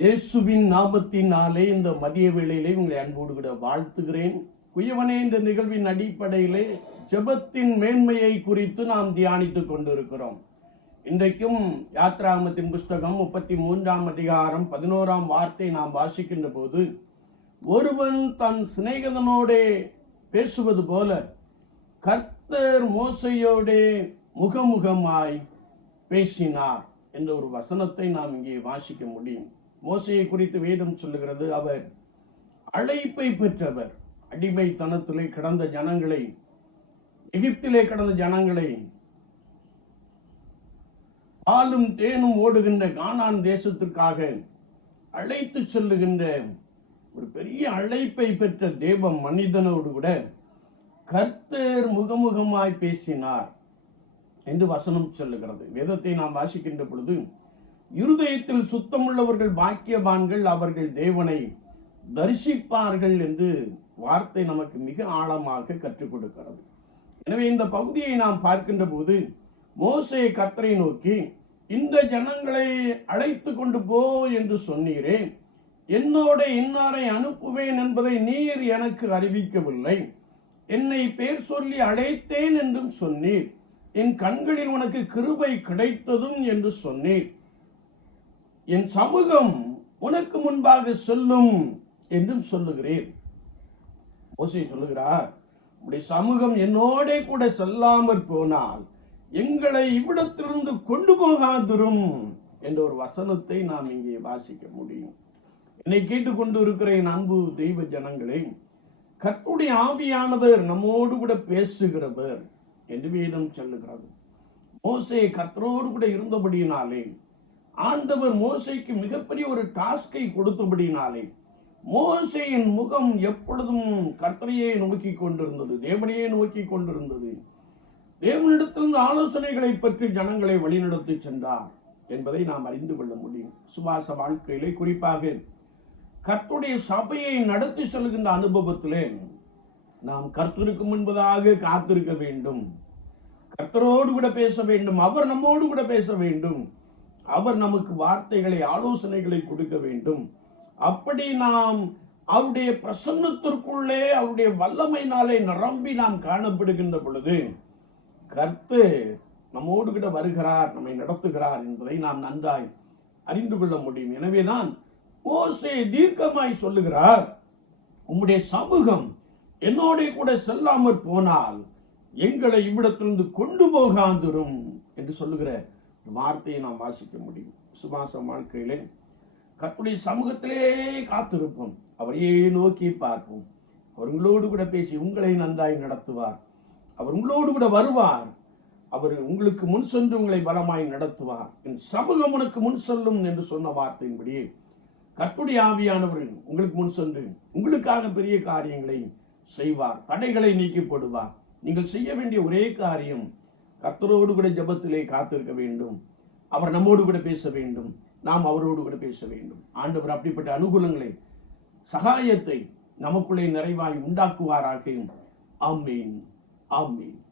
இயேசுவின் நாமத்தினாலே இந்த மதிய வேளையிலே உங்களை அன்போடு கூட வாழ்த்துகிறேன். குயவனே இந்த நிகழ்வின் அடிப்படையிலே ஜெபத்தின் மேன்மையை குறித்து நாம் தியானித்துக் கொண்டிருக்கிறோம். இன்றைக்கும் யாத்ராமத்தின் புஸ்தகம் முப்பத்தி மூன்றாம் அதிகாரம் பதினோராம் வார்த்தை நாம் வாசிக்கின்ற போது ஒருவன் தன் சிநேகிதனோடே பேசுவது போல கர்த்தர் மோசையோடே முகமுகமாய் பேசினார் என்ற ஒரு வசனத்தை நாம் இங்கே வாசிக்க முடியும். மோசையை குறித்து வேதம் சொல்லுகிறது. அவர் அழைப்பை பெற்றவர். அடிமைத்தனத்திலே கிடந்த ஜனங்களை எகிப்திலே கிடந்த ஜனங்களை பாலும் தேனும் ஓடுகின்ற கானான் தேசத்திற்காக அழைத்து செல்லுகின்ற ஒரு பெரிய அழைப்பை பெற்ற தேவ மனிதனோடு கூட கர்த்தர் முகமுகமாய் பேசினார் என்று வசனம் சொல்லுகிறது. வேதத்தை நாம் வாசிக்கின்ற பொழுது இருதயத்தில் சுத்தமுள்ளவர்கள் பாக்கியவான்கள் அவர்கள் தேவனை தரிசிப்பார்கள் என்று வார்த்தை நமக்கு மிக ஆழமாக கற்றுக் கொடுக்கிறது. எனவே இந்த பகுதியை நாம் பார்க்கின்ற போது மோசே கர்த்தரை நோக்கி இந்த ஜனங்களை அழைத்து கொண்டு போ என்று சொன்னீரேன் என்னோட இன்னாரை அனுப்புவேன் என்பதை நீர் எனக்கு அறிவிக்கவில்லை. என்னை பேர் சொல்லி அழைத்தேன் என்றும் சொன்னீர். என் கண்களில் உனக்கு கிருபை கிடைத்ததும் என்று சொன்னீர். என் சமூகம் உனக்கு முன்பாக சொல்லும் என்றும் சொல்லுகிறேன். ஓசை சொல்லுகிறார் உடைய சமூகம் என்னோட கூட செல்லாமற் போனால் எங்களை இவ்விடத்திலிருந்து கொண்டு போகாதிரும் என்ற ஒரு வசனத்தை நாம் இங்கே வாசிக்க முடியும். என்னை கேட்டுக்கொண்டு இருக்கிற என் அன்பு தெய்வ ஜனங்களே கற்புடைய ஆவியானவர் நம்மோடு கூட பேசுகிறவர் என்று வேதம் சொல்லுகிறது. மோசே கர்த்தரோடு கூட இருந்தபடியினாலே ஆண்டவர் மோசைக்கு மிகப்பெரிய ஒரு டாஸ்கை கொடுத்தபடினாலே மோசையின் முகம் எப்பொழுதும் கர்த்தரையே நோக்கி கொண்டிருந்தது தேவனையே நோக்கி கொண்டிருந்தது. தேவனிடத்திலிருந்து ஆலோசனைகளை பற்றி ஜனங்களை வழிநடத்தி சென்றார் என்பதை நாம் அறிந்து கொள்ள முடியும். சுவாச வாழ்க்கையிலே குறிப்பாக கர்த்துடைய சபையை நடத்தி செல்கின்ற அனுபவத்திலே நாம் கர்த்தருக்கு முன்பதாக காத்திருக்க வேண்டும். கர்த்தரோடு கூட பேச வேண்டும் அவர் நம்மோடு கூட பேச வேண்டும். அவர் நமக்கு வார்த்தைகளை ஆலோசனைகளை கொடுக்க வேண்டும். அப்படி நாம் அவருடைய பிரசன்னத்திற்குள்ளே அவருடைய வல்லமையினாலே நிரம்பி நாம் காணப்படுகின்ற பொழுது கர்த்து நம்மோடு கூட வருகிறார் நம்மை நடத்துகிறார் என்பதை நாம் நன்றாய் அறிந்து கொள்ள முடியும். எனவேதான் ஓசே தீர்க்கமாய் சொல்லுகிறார் உம்முடைய சமூகம் என்னோட கூட செல்லாமற் போனால் எங்களை இவ்விடத்திலிருந்து கொண்டு போகாந்திரும் என்று சொல்லுகிற வார்த்தையை நாம் வாசிக்க முடியும். சுபாசம் வாழ்க்கையிலே கற்புடைய சமூகத்திலே காத்திருப்போம். அவரையே நோக்கி பார்ப்போம். அவர் உங்களோடு கூட பேசி உங்களை நன்றாய் நடத்துவார். அவர் உங்களோடு கூட வருவார். அவர் உங்களுக்கு முன் சென்று உங்களை பலமாய் நடத்துவார். என் சமூகம் உனக்கு முன் செல்லும் என்று சொன்ன வார்த்தையின்படி கற்புடைய ஆவியானவர் உங்களுக்கு முன் சென்று உங்களுக்காக பெரிய காரியங்களை செய்வார். தடைகளை நீக்கி போடுவார். நீங்கள் செய்ய வேண்டிய ஒரே காரியம் கர்த்தரோடு கூட ஜபத்திலே காத்திருக்க வேண்டும். அவர் நம்மோடு கூட பேச வேண்டும். நாம் அவரோடு கூட பேச வேண்டும். ஆண்டவர் அப்படிப்பட்ட அனுகூலங்களை சகாயத்தை நமக்குள்ளே நிறைவாய் உண்டாக்குவாராக. ஆமீன். ஆமீன்.